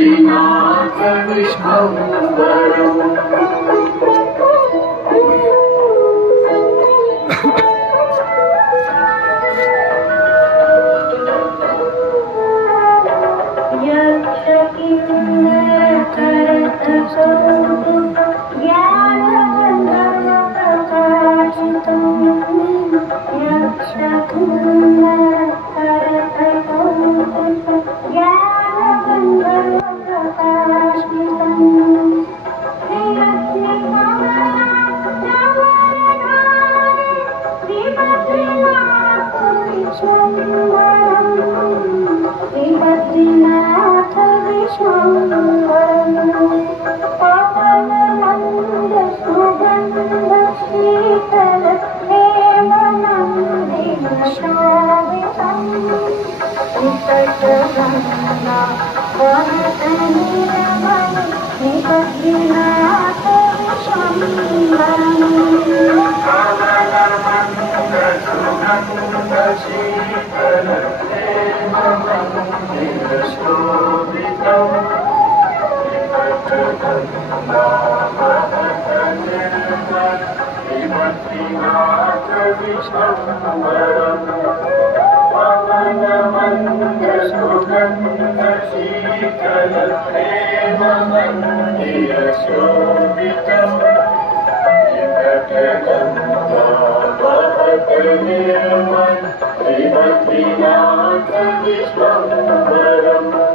श्रीबद्रीनाथ विश्वम्भरम् श्रीबद्रीनाथ विश्वम्भरम् पवननन्द सुगन्ध शीतल हेमनन्दिन शोभितम् विकटगङ्गा वनतनीरमणि श्रीबद्रीनाथ विश्वम्भरम् पवननन्द सुगन्ध शीतल शोभितम् श्रीबद्रीनाथ विश्वम्भरम् पवननन्द सुगन्ध शीतल प्रेममन्दिर शोभितम् विकटगङ्गा वहत निर्मल श्रीबद्रीनाथ विश्वम्भरम्